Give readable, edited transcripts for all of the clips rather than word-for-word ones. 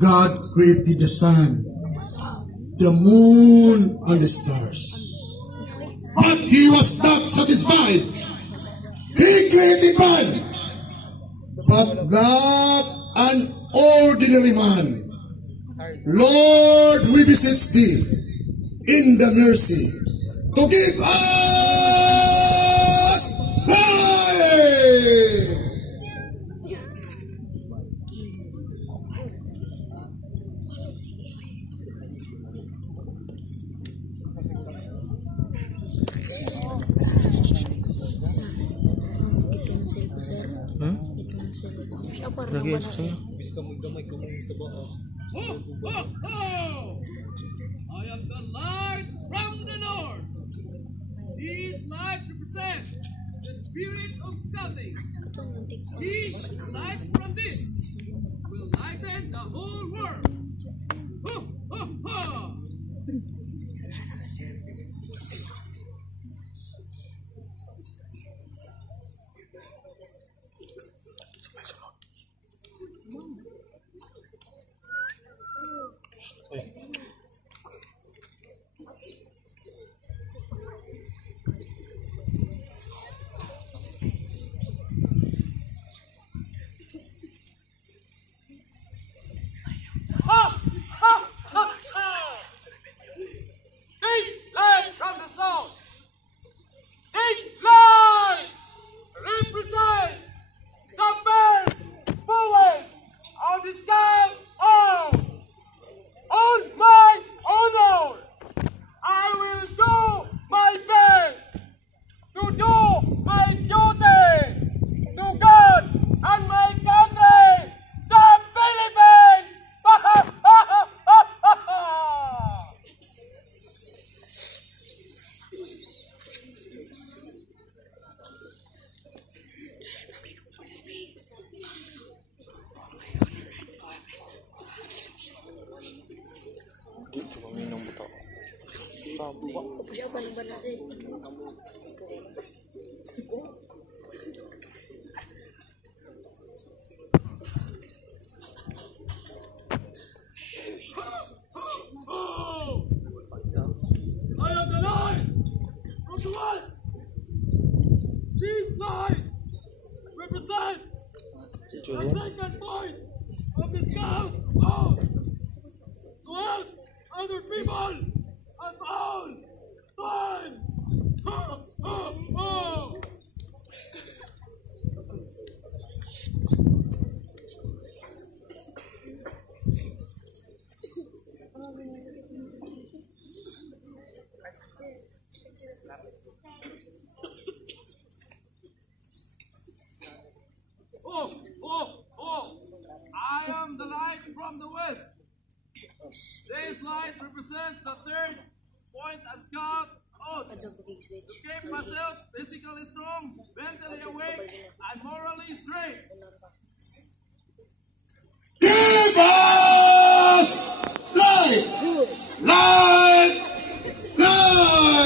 God created the sun, the moon, and the stars. But He was not satisfied. He created man, but not an ordinary man. Lord, we beseech Thee in the mercy to give us life. Lagi ito sa'yo. I am the light from the north. These light represent the spirit of Scotland. These lights from this will lighten the whole world. Ho, ho, ho. These lights from the south, these lights represent the best poet of the sky. On my honor, I will do my best to do my duty to God and my country, the Philippines. I am the light from the west. These lights represent the second point of the scout out to help other people and all time. I am the light from the west. This light represents the third point at scout out. To keep myself physically strong, mentally awake, and morally straight. Give us light! Light! Light!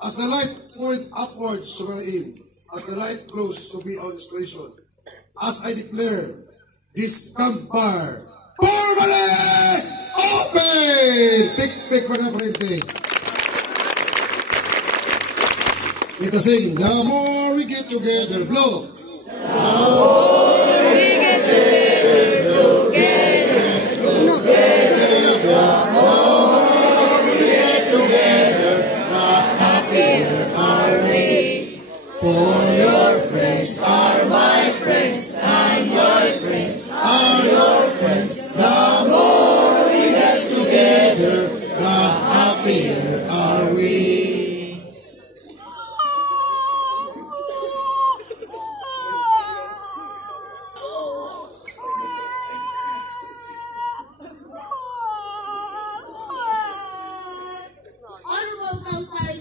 As the light point upwards to our aim, as the light grows to be our inspiration, as I declare this campfire formally open! Pick for the frente. Let us sing, the more we get together, blow. The more we get together, the more we get together, the happier are we. For your friends are my friends, and my friends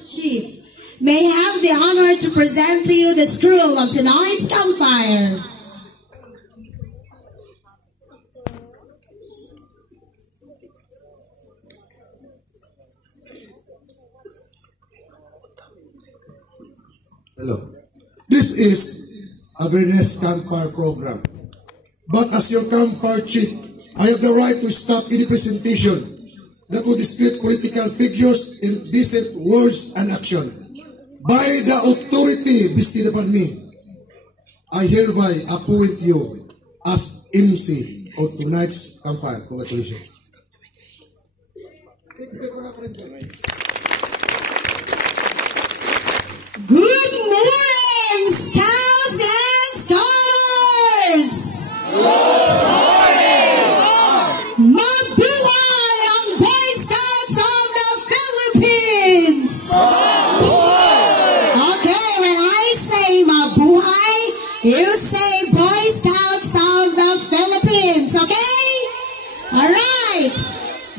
Chief, may I have the honor to present to you the scroll of tonight's campfire. Hello. This is a very nice campfire program. But as your campfire chief, I have the right to stop any presentation that would discredit political figures in decent words and action. By the authority bestowed upon me, I hereby appoint you as MC of tonight's campfire. Congratulations. Good morning, Scouts and Scholars! Good morning! Mabuhay ang Boy Scouts of the Philippines! Okay, when I say mabuhay, you say Boy Scouts of the Philippines, okay? Alright!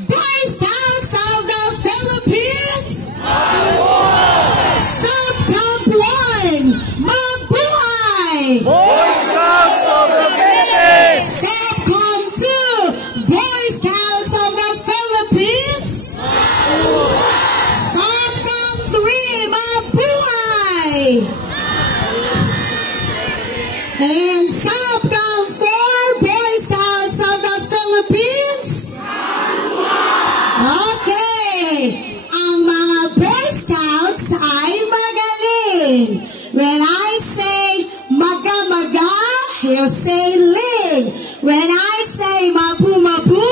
Boy Scouts of the Philippines! Mabuhay! Boy Scouts of the Philippines! Subcom 2, Boy Scouts of the Philippines! Subcom 3, Mabuhay! And Subcom 4, Boy Scouts of the Philippines! Okay! Ang mga Boy Scouts ay magaling! When I say maga-maga, he'll say ling. When I say mabu-mabu,